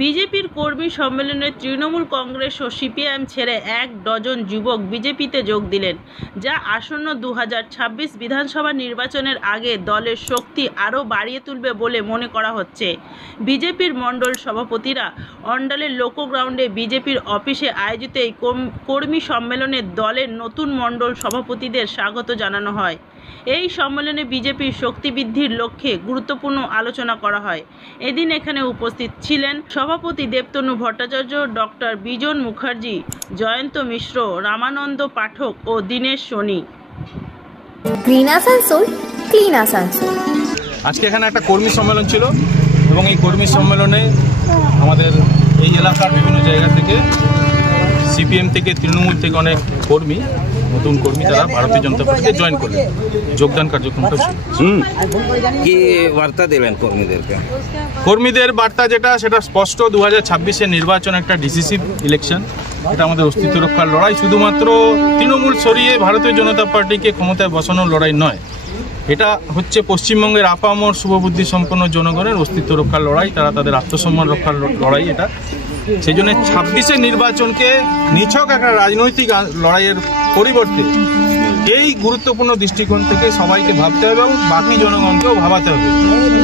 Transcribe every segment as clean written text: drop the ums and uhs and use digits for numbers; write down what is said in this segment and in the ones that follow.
বিজেপির কর্মী সম্মেলনে তৃণমূল কংগ্রেস ও সিপিএম ছেড়ে 1 ডজন যুবক বিজেপিতে যোগ দিলেন, যা আসন্ন 2026 বিধানসভা নির্বাচনের আগে দলের শক্তি আরও বাড়িয়ে তুলবে বলে মনে করা হচ্ছে। বিজেপির মণ্ডল সভাপতিরা অন্ডালের লোকো গ্রাউন্ডে বিজেপির অফিসে আয়োজিত এই কর্মী সম্মেলনে দলের নতুন মণ্ডল সভাপতিদের স্বাগত জানানো হয়। এই সম্মেলনে বিজেপির শক্তি বৃদ্ধির লক্ষ্যে গুরুত্বপূর্ণ আলোচনা করা হয়। এদিন এখানে উপস্থিত ছিলেন সভাপতি দেবতনু ভট্টাচার্য, ডক্টর বিজন মুখার্জি, জয়ন্ত মিশ্র, রামানন্দ পাঠক ও দীনেশ সোনি। Green Asansol, clean Asansol. আজকে এখানে একটা কর্মী সম্মেলন ছিল এবং এই কর্মী সম্মেলনে আমাদের এই এলাকার বিভিন্ন জায়গা থেকে, সিপিএম থেকে, তৃণমূল থেকে অনেক কর্মী, নতুন কর্মী তারা ভারতীয় জনতা পার্টিতে জয়েন করলেন। যোগদান কার্যক্রমটা কি বার্তা দেবেন কর্মীদেরকে? কর্মীদের বার্তা সেটা স্পষ্ট, 2026-এর নির্বাচন একটা ডিসিসিভ ইলেকশন। এটা আমাদের অস্তিত্ব রক্ষার লড়াই, শুধুমাত্র তৃণমূল সরিয়ে ভারতীয় জনতা পার্টিকে ক্ষমতায় বসানোর লড়াই নয়। এটা হচ্ছে পশ্চিমবঙ্গের আপামর শুভবুদ্ধি সম্পন্ন জনগণের অস্তিত্ব রক্ষার লড়াই, তারা তাদের আত্মসম্মান রক্ষার লড়াই। এটা সেই জন্য 26-এর নির্বাচনকে নিছক একটা রাজনৈতিক লড়াইয়ের পরিবর্তে এই গুরুত্বপূর্ণ দৃষ্টিকোণ থেকে সবাইকে ভাবতে হবে এবং বাকি জনগণকেও ভাবাতে হবে।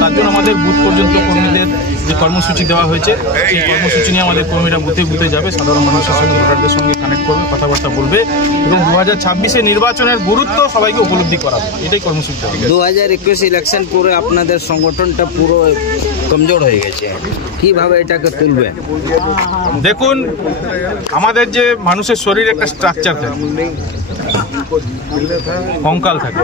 তার জন্য আমাদের বুথ পর্যন্ত কর্মীদের যে কর্মসূচি দেওয়া হয়েছে, সেই কর্মসূচি নিয়ে আমাদের কর্মীরা বুথে বুথে যাবে, সাধারণ মানুষের সঙ্গে, ভোটারদের সঙ্গে কানেক্ট করবে, কথাবার্তা বলবে এবং 2026-এর নির্বাচনের গুরুত্ব সবাইকে উপলব্ধি করাবে। এটাই কর্মসূচি। 2021 ইলেকশন পরে আপনাদের সংগঠনটা পুরো কমজোর হয়ে গেছে, কিভাবে এটাকে তুলবে? দেখুন, আমাদের যে মানুষের শরীরে একটা স্ট্রাকচার থাকে, কঙ্কাল থাকে,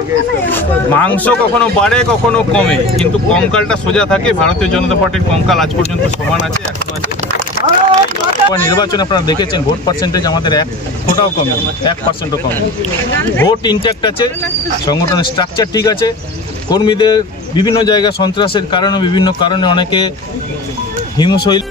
মাংস কখনো বাড়ে কখনো কমে, কিন্তু কঙ্কালটা সোজা থাকে। ভারতীয় জনতা পার্টির কঙ্কাল আজ পর্যন্ত সমান আছে, এখনো আছে। নির্বাচনে আপনারা দেখেছেন ভোট পার্সেন্টেজ আমাদের 1%ও কমে, 1%ও কমে। ভোট ইনট্যাক্ট আছে, সংগঠনের স্ট্রাকচার ঠিক আছে। কর্মীদের বিভিন্ন জায়গায় সন্ত্রাসের কারণে, বিভিন্ন কারণে অনেকে হিমশৈল